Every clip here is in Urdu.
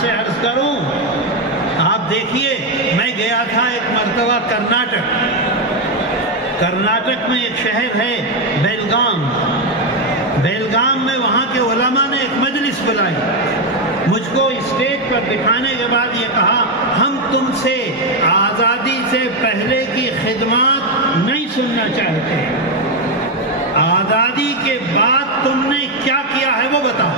سے عرض کروں، آپ دیکھیے میں گیا تھا ایک مرتبہ کرناٹک میں ایک شہر ہے بیلگام میں، وہاں کے علماء نے ایک مجلس بلائی، مجھ کو اسٹیج پر بٹھانے کے بعد یہ کہا ہم تم سے آزادی سے پہلے کی خدمات نہیں سننا چاہتے، آزادی کے بعد تم نے کیا کیا ہے وہ بتاؤ۔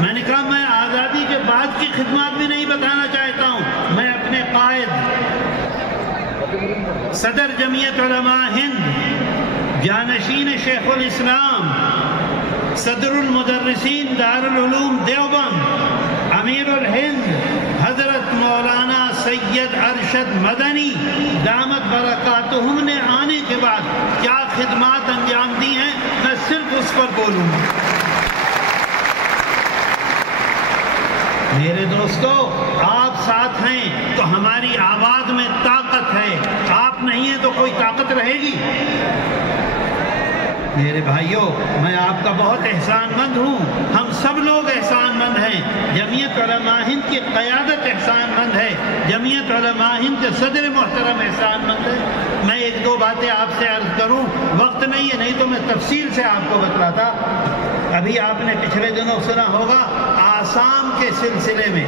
میں نے کہا میں آزادی کے بعد کی خدمات بھی نہیں بتانا چاہتا ہوں، میں اپنے قائد صدر جمعیت علماء ہند، جانشین شیخ الاسلام، صدر المدرسین دارالعلوم دیوبند، امیر الہند حضرت مولانا سید ارشد مدنی دامت برکاتہم نے آنے کے بعد کیا خدمات انجام دی ہیں میں صرف اس پر بولوں گا۔ میرے دوستو، آپ ساتھ ہیں تو ہماری آواز میں طاقت ہے، آپ نہیں ہیں تو کوئی طاقت رہے گی؟ میرے بھائیوں، میں آپ کا بہت احسان مند ہوں، ہم سب لوگ احسان مند ہیں، جمعیت علماء ہند کی قیادت احسان مند ہے، جمعیت علماء ہند کے صدر محترم احسان مند ہے۔ میں ایک دو باتیں آپ سے عرض کروں، وقت نہیں ہے، نہیں تو میں تفصیل سے آپ کو بتلاتا۔ ابھی آپ نے پچھلے دنوں سنا ہوگا آسام کے سلسلے میں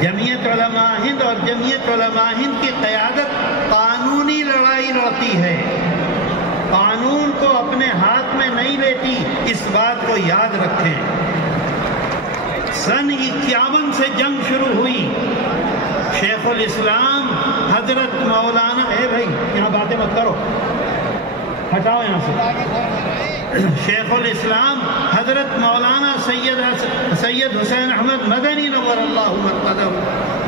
جمعیت علماء ہند اور جمعیت علماء ہند کی قیادت قانونی لڑائی لڑتی ہے، قانون کو اپنے ہاتھ میں نہیں لیتی، اس بات کو یاد رکھیں۔ سن 51 سے جنگ شروع ہوئی، شیخ الاسلام حضرت مولانا، بھائی یہاں باتیں مت کرو، ہٹاؤ یہاں سے، شیخ الاسلام حضرت مولانا سید حسین احمد مدنی نور اللہ مرقدہ،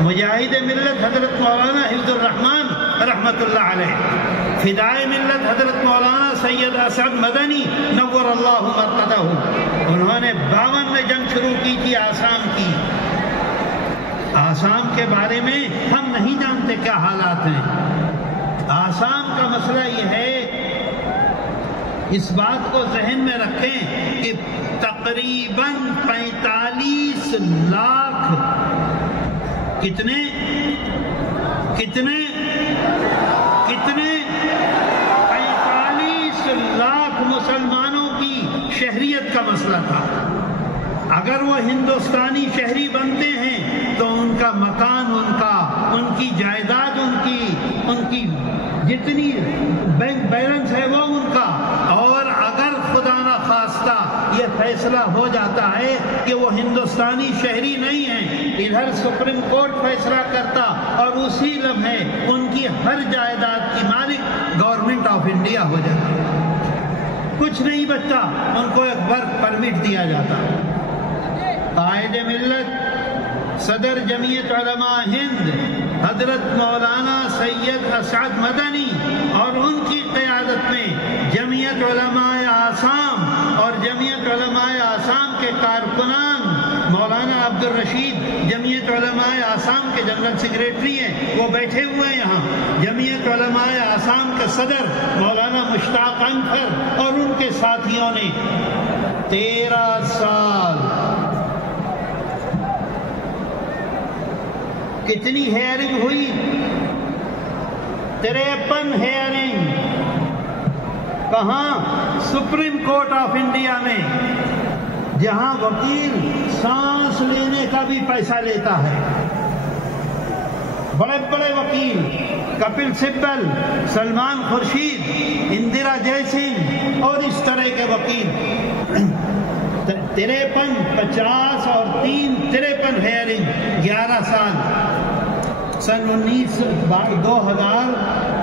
مجاہد ملت حضرت مولانا حفظ الرحمان رحمت اللہ علیہ، فدائے ملت حضرت مولانا سید اسعد مدنی نور اللہ مرقدہ، انہوں نے 52 میں جنگ شروع کی تھی آسام کی۔ آسام کے بارے میں ہم نہیں جانتے کیا حالات ہیں۔ آسام کا مسئلہ یہ ہے، اس بات کو ذہن میں رکھیں کہ تقریباً 45 لاکھ کتنے 45 لاکھ مسلمانوں کی شہریت کا مسئلہ تھا۔ اگر وہ ہندوستانی شہری بنتے ہیں تو ان کا مکان ان کی جائیداد ان کی جتنی بینک بیلنس ہے وہ ان کا، اور اگر خدا نہ خواستہ یہ فیصلہ ہو جاتا ہے کہ وہ ہندوستانی شہری نہیں ہیں، ادھر سپریم کورٹ فیصلہ کرتا اور اسی لمحے ان کی ہر جائیداد کی مالک گورنمنٹ آف انڈیا ہو جاتا، کچھ نہیں بچتا، ان کو ایک ورک پرمٹ دیا جاتا۔ قائد ملت صدر جمعیت علماء ہند حضرت مولانا سید اسعد مدنی اور ان کی قیادت میں جمعیت علماء آسام اور جمعیت علماء آسام کے کارکنان، مولانا عبد الرشید جمعیت علماء آسام کے جنرل سیکریٹری ہیں، وہ بیٹھے ہوئے ہیں یہاں، جمعیت علماء آسام کے صدر مولانا مشتاق انصر اور ان کے ساتھیوں نے 13 سال کتنی ہیئرنگ ہوئی؟ 53 ہیئرنگ، کہاں؟ سپریم کورٹ آف انڈیا میں، جہاں وکیل سانس لینے کا بھی پیسہ لیتا ہے۔ بڑے بڑے وکیل، کپل سبل، سلمان خورشید، اندرا جے سنگھ اور اس طرح کے وکیل، 53 50 اور 53 ہیئرنگ، 11 سال۔ سن 2000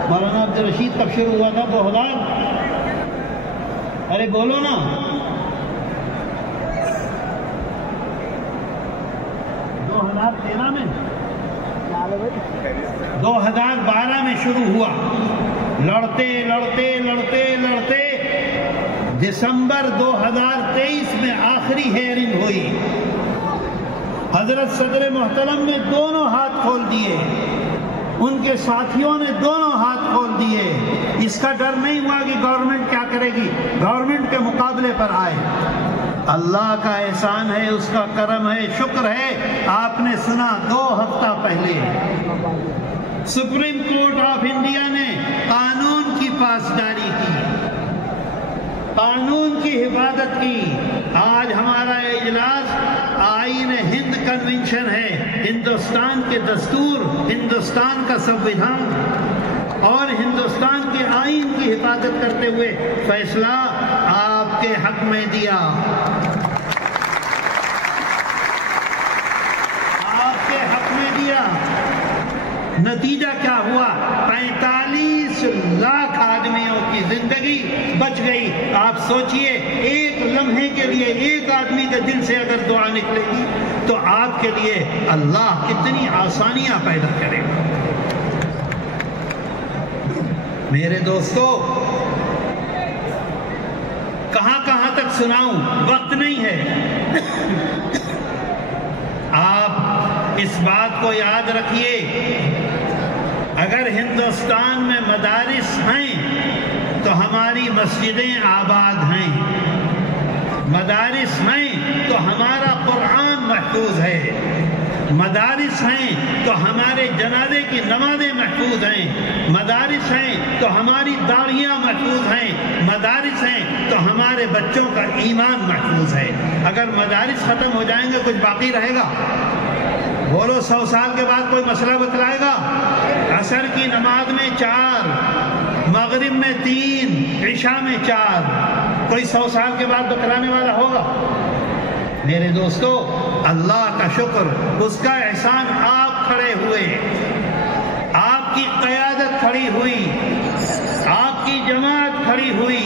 مولانا عبد الرشید کب شروع ہوا تھا؟ 2000، ارے بولو نا، 2013 میں، 2012 میں شروع ہوا، لڑتے دسمبر 2023 میں آخری ہیئرنگ ہوئی۔ حضرت صدر محترم نے دونوں ہاتھ کھول دیے، ان کے ساتھیوں نے دونوں ہاتھ کھول دیے، اس کا ڈر نہیں ہوا کہ گورنمنٹ کیا کرے گی، گورنمنٹ کے مقابلے پر آئے۔ اللہ کا احسان ہے، اس کا کرم ہے، شکر ہے، آپ نے سنا 2 ہفتہ پہلے سپریم کورٹ آف انڈیا نے قانون کی پاسداری کی، قانون کی حفاظت کی۔ آج ہمارا اجلاس آئین ہند کنونشن ہے، ہندوستان کے دستور، ہندوستان کا سنویدھان اور ہندوستان کے آئین کی حفاظت کرتے ہوئے فیصلہ آپ کے حق میں دیا۔ آپ کے حق میں دیا۔ نتیجہ کیا ہوا؟ 45 لاکھ آدمیوں کی زندگی بچ گئی۔ آپ سوچئے ایک لمحے کے لیے ایک آدمی کے دل سے اگر دعا نکلے گی تو آپ کے لیے اللہ کتنی آسانیاں پیدا کرے گا۔ میرے دوستو، کہاں تک سناؤں، وقت نہیں ہے۔ آپ اس بات کو یاد رکھیے، اگر ہندوستان میں مدارس ہیں تو ہماری مسجدیں آباد ہیں، مدارس ہیں تو ہمارا قرآن محفوظ ہے، مدارس ہیں تو ہمارے جنازے کی نمازیں محفوظ ہیں، مدارس ہیں تو ہماری داڑھیاں محفوظ ہیں، مدارس ہیں تو ہمارے بچوں کا ایمان محفوظ ہے۔ اگر مدارس ختم ہو جائیں گے کچھ باقی رہے گا؟ بولو، 100 سال کے بعد کوئی مسئلہ بتلائے گا؟ عصر کی نماز میں 4، مغرب میں 3، عشاء میں 4، کوئی 100 سال کے بعد بتلانے والا ہوگا؟ میرے دوستو، اللہ کا شکر، اس کا احسان، آپ کھڑے ہوئے، آپ کی قیادت کھڑی ہوئی، آپ کی جماعت کھڑی ہوئی۔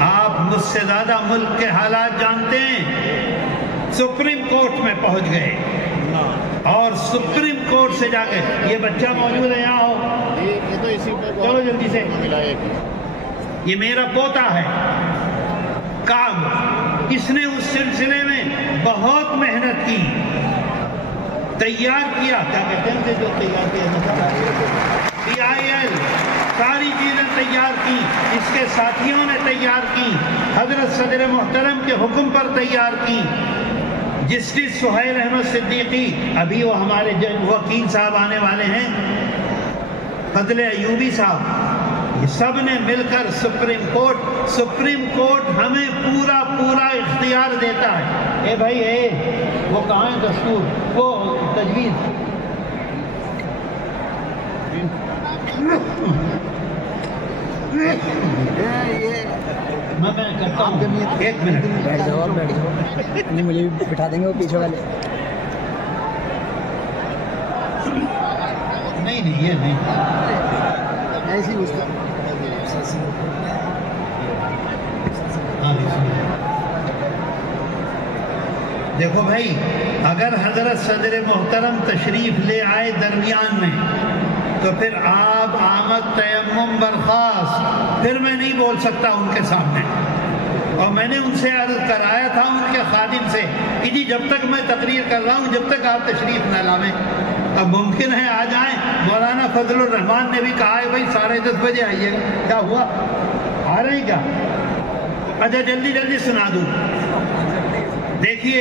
آپ مجھ سے زیادہ ملک کے حالات جانتے ہیں۔ سپریم کورٹ میں پہنچ گئے اور سپریم کورٹ سے جا کے، یہ بچہ موجود ہے، یہاں ہو، چلو جلدی سے، یہ میرا پوتا ہے کعب، اس نے اس سلسلے میں بہت محنت کی، تیار کیا، کیا کہتے ہیں جو تیار کیا، PIL، ساری چیزیں تیار کی، اس کے ساتھیوں نے تیار کی، حضرت صدر محترم کے حکم پر تیار کی۔ جسٹس سہیل احمد صدیقی، ابھی وہ ہمارے وکیل صاحب آنے والے ہیں، فضل ایوبی صاحب، یہ سب نے مل کر سپریم کورٹ ہمیں پورا اختیار دیتا ہے۔ اے بھائی، وہ کہاں ہے دستور، وہ تجویز، میں کرتا ہوں، 1 منٹ بیٹھ جاؤ، نہیں مجھے بھی بٹھا دیں گے وہ پیچھے والے۔ نہیں یہ نہیں، ایسی اس کا دیکھو بھائی، اگر حضرت صدر محترم تشریف لے آئے درمیان میں تو پھر آپ آمد تیمم برخاست، پھر میں نہیں بول سکتا ان کے سامنے۔ اور میں نے ان سے عرض کرایا تھا، ان کے خادم سے، کہ جی جب تک میں تقریر کر رہا ہوں جب تک آپ تشریف نہ لائیں۔ اب ممکن ہے آ جائیں، مولانا فضل الرحمان نے بھی کہا ہے بھائی 10:30 بجے آئیے گا، کیا ہوا، آ رہے ہیں کیا؟ اچھا جلدی سنا دوں۔ دیکھیے،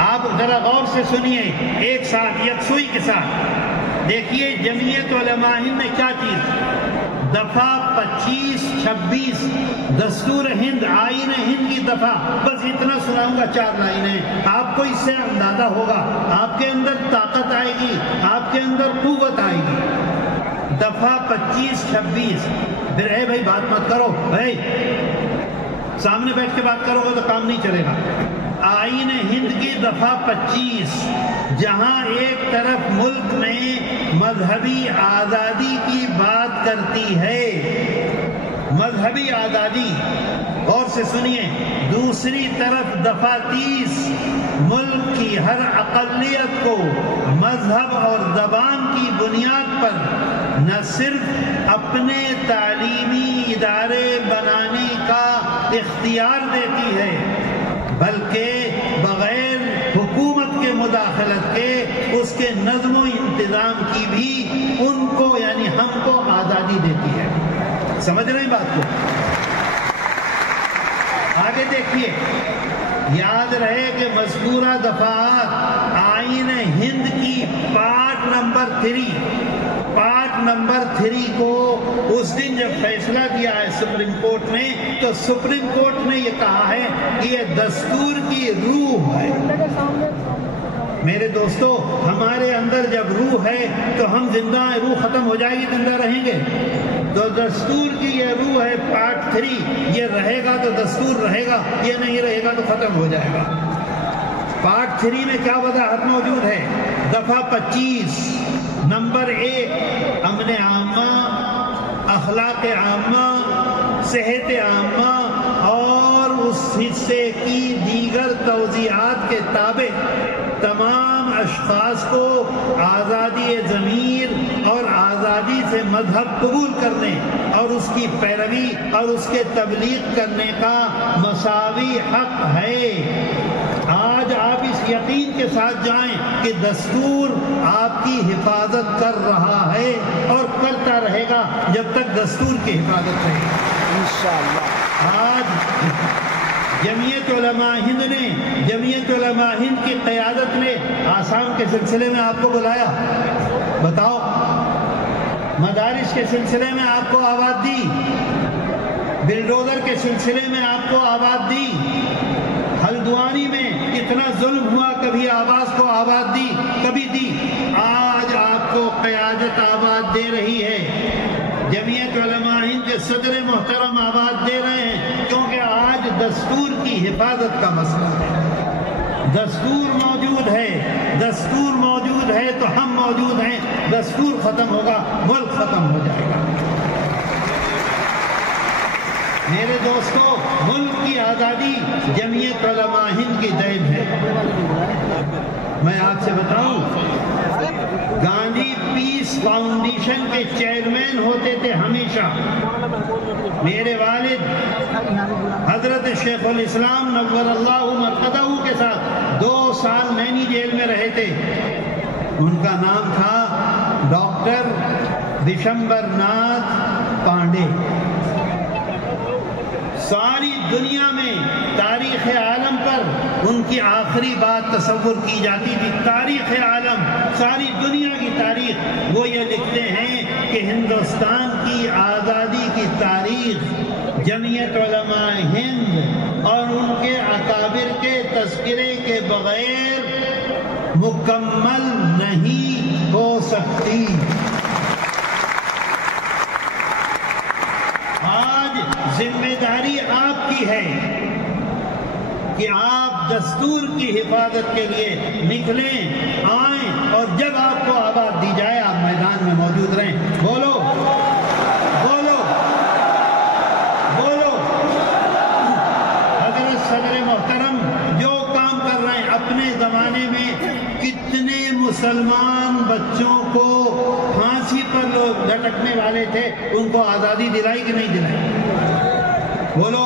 آپ ذرا غور سے سنیے، ایک ساتھ یکسوئی کے ساتھ دیکھیے، جمعیت علماء ہند نے کیا چیز، دفعہ 25، 26 دستور ہند، آئین ہند کی دفعہ، بس اتنا سناؤں گا، 4 لائنیں، آپ کو اس سے اندازہ ہوگا، آپ کے اندر طاقت آئے گی، آپ کے اندر قوت آئے گی۔ دفعہ 25، 26، پھر اے بھائی بات مت کرو، بھائی سامنے بیٹھ کے بات کرو گے تو کام نہیں چلے گا۔ آئین ہند کی دفعہ 25، جہاں ایک طرف ملک میں مذہبی آزادی کی بات کرتی ہے، مذہبی آزادی، اور سے سنیے، دوسری طرف دفعہ 30 ملک کی ہر اقلیت کو مذہب اور زبان کی بنیاد پر نہ صرف اپنے تعلیمی ادارے بنانے کا اختیار دیتی ہے بلکہ بغیر حکومت کے مداخلت کے اس کے نظم و انتظام کی بھی ان کو یعنی ہم کو آزادی دیتی ہے۔ سمجھ رہے ہیں بات کو؟ آگے دیکھیے، یاد رہے کہ مذکورہ دفعات آئین ہند پارٹ نمبر 3 کو اس دن جب فیصلہ دیا ہے سپریم کورٹ نے، تو سپریم کورٹ نے یہ کہا ہے کہ یہ دستور کی روح ہے۔ میرے دوستو، ہمارے اندر جب روح ہے تو ہم زندہ ہیں، روح ختم ہو جائے گی زندہ رہیں گے؟ تو دستور کی یہ روح ہے پارٹ 3، یہ رہے گا تو دستور رہے گا، یہ نہیں رہے گا تو ختم ہو جائے گا۔ پارٹ 3 میں کیا وضاحت موجود ہے؟ دفعہ 25 نمبر 1، امن عامہ، اخلاق عامہ، صحت عامہ اور اس حصے کی دیگر توضیحات کے تابع تمام اشخاص کو آزادی ضمیر اور آزادی سے مذہب قبول کرنے اور اس کی پیروی اور اس کے تبلیغ کرنے کا مساوی حق ہے۔ آج آپ اس یقین کے ساتھ جائیں کہ دستور آپ کی حفاظت کر رہا ہے اور کرتا رہے گا جب تک دستور کی حفاظت رہے گی انشاءاللہ۔ آج جمعیت علماء ہند نے، جمعیت علماء ہند کی قیادت نے آسام کے سلسلے میں آپ کو بلایا، بتاؤ، مدارس کے سلسلے میں آپ کو آواز دی، بلڈوزر کے سلسلے میں آپ کو آواز دی، ہلدوانی میں اتنا ظلم ہوا، کبھی آواز کو آواز دی، کبھی دی، آج آپ کو قیادت آواز دے رہی ہے۔ جمعیت علماء ہند کے صدر محترم آواز دے رہے ہیں، کیونکہ آج دستور کی حفاظت کا مسئلہ ہے۔ دستور موجود ہے، دستور موجود ہے تو ہم موجود ہیں، دستور ختم ہوگا ملک ختم ہو جائے گا۔ میرے دوستو، ملک کی آزادی جمعیت علماء ہند کی دین ہے۔ میں آپ سے بتاؤں، گاندھی پیس فاؤنڈیشن کے چیئرمین ہوتے تھے ہمیشہ۔ میرے والد حضرت شیخ الاسلام نور اللہ مرقدہ کے ساتھ 2 سال نینی جیل میں رہے تھے۔ ان کا نام تھا ڈاکٹر وشمبر ناتھ پانڈے۔ ساری دنیا میں تاریخ عالم پر ان کی آخری بات تصور کی جاتی تھی۔ تاریخ عالم، ساری دنیا کی تاریخ، وہ یہ لکھتے ہیں کہ ہندوستان کی آزادی کی تاریخ جمعیت علماء ہند اور ان کے اکابر کے تذکرے کے بغیر مکمل نہیں ہو سکتی۔ ذمہ داری آپ کی ہے کہ آپ دستور کی حفاظت کے لیے نکلیں، آئیں، اور جب آپ کو آواز دی جائے آپ میدان میں موجود رہیں۔ بولو بولو بولو۔ حضرت صدر محترم جو کام کر رہے ہیں، اپنے زمانے میں کتنے مسلمان بچوں کو پھانسی پر لوگ لٹکنے والے تھے، ان کو آزادی دلائی کہ نہیں دلائی؟ بولو۔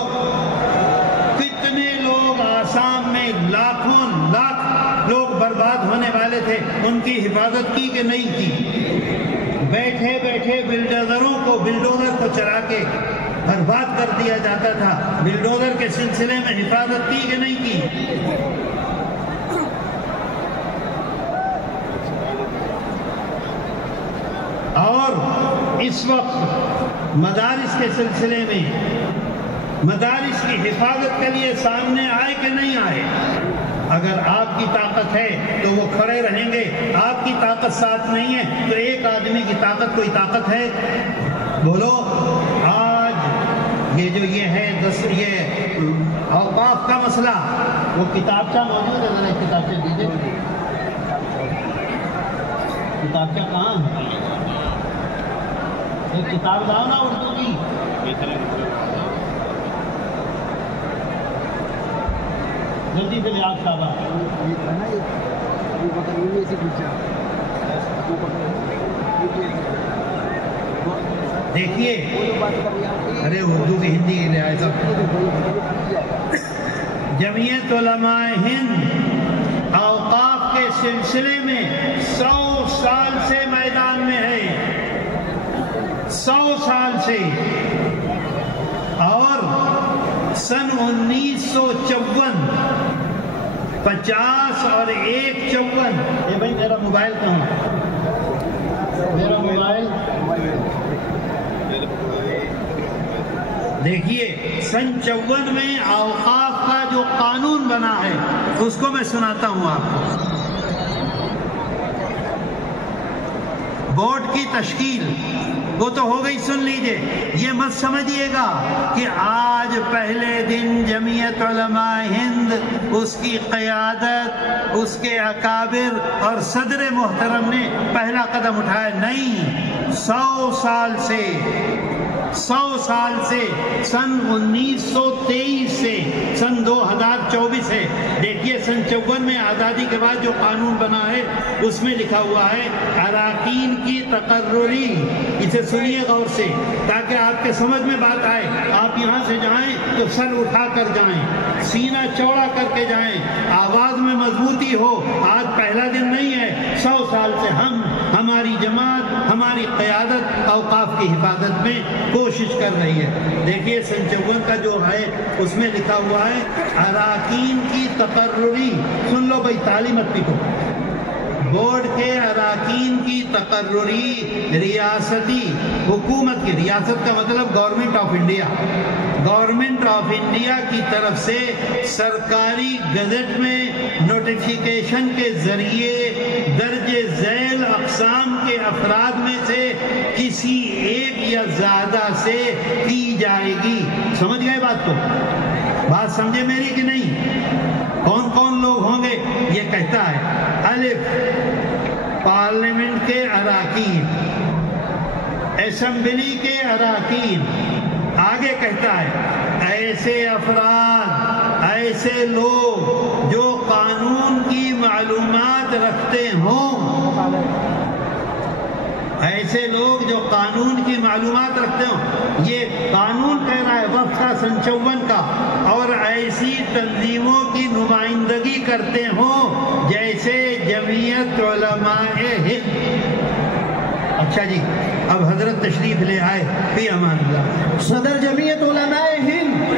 کتنے لوگ آسام میں لاکھوں لاکھ لوگ برباد ہونے والے تھے، ان کی حفاظت کی کہ نہیں کی؟ بیٹھے بیٹھے بلڈوزر کو چلا کے برباد کر دیا جاتا تھا، بلڈوزر کے سلسلے میں حفاظت کی کہ نہیں کی؟ اور اس وقت مدارس کے سلسلے میں مدارس کی حفاظت کے لیے سامنے آئے کہ نہیں آئے؟ اگر آپ کی طاقت ہے تو وہ کھڑے رہیں گے، آپ کی طاقت ساتھ نہیں ہے تو ایک آدمی کی طاقت کوئی طاقت ہے؟ بولو۔ آج یہ ہے یہ اوقاف کا مسئلہ، وہ کتابچہ موجود ہے، ذرا کتابچہ دیجیے۔ کتابچہ کہاں ہے؟ ایک کتاب لاؤ نا اردو کی۔ جلدی سے لے آپ صاحبہ۔ دیکھیے، ارے اردو کی ہندی لے آئے سب۔ جمعیت علماء ہند اوقاف کے سلسلے میں 100 سال سے میدان میں ہے، 100 سال سے، اور سن 1954 50 اور 1 54، یہ بھائی میرا موبائل کہاں؟ دیکھیے سن 54 میں اوقاف کا جو قانون بنا ہے اس کو میں سناتا ہوں آپ کو. بورڈ کی تشکیل وہ تو ہو گئی، سن لیجئے. یہ مت سمجھیے گا کہ آج پہلے دن جمعیت علماء ہند، اس کی قیادت، اس کے اکابر اور صدر محترم نے پہلا قدم اٹھایا. نہیں، 100 سال سے سن 1923 سے سن 2024 ہے. دیکھیے سن 54 میں آزادی کے بعد جو قانون بنا ہے اس میں لکھا ہوا ہے اراکین کی تقرری. اسے سنیے غور سے تاکہ آپ کے سمجھ میں بات آئے. آپ یہاں سے جائیں تو سر اٹھا کر جائیں، سینہ چوڑا کر کے جائیں، آواز میں مضبوطی ہو. آج پہلا دن نہیں ہے، 100 سال سے ہماری جماعت، ہماری قیادت اوقاف کی حفاظت میں کوشش کر رہی ہے. دیکھیے سن 54 کا جو ہے اس میں لکھا ہوا ہے اراکین کی تقرری. سن لو بھائی، تعلیم مت پیٹو. بورڈ کے اراکین کی تقرری ریاستی حکومت کی، ریاست کا مطلب government of India, government of India کی طرف سے سرکاری گزٹ میں نوٹیفیکیشن کے ذریعے درج ذیل اقسام کے افراد میں سے کسی ایک یا زیادہ سے کی جائے گی. سمجھ گئے بات کو؟ بات سمجھے میری کہ نہیں؟ کون کون لوگ ہوں گے یہ کہتا ہے. الف، پارلیمنٹ کے اراکین، اسمبلی کے اراکین. آگے کہتا ہے ایسے افراد، ایسے لوگ جو قانون کی معلومات رکھتے ہوں، ایسے لوگ جو قانون کی معلومات رکھتے ہوں. یہ قانون کہہ رہا ہے وقت کا سن 54 کا. اور ایسی تنظیموں کی نمائندگی کرتے ہوں جیسے جمعیت علماء ہند. اچھا جی، اب حضرت تشریف لے آئے فی امان اللہ. صدر جمعیت علماء ہند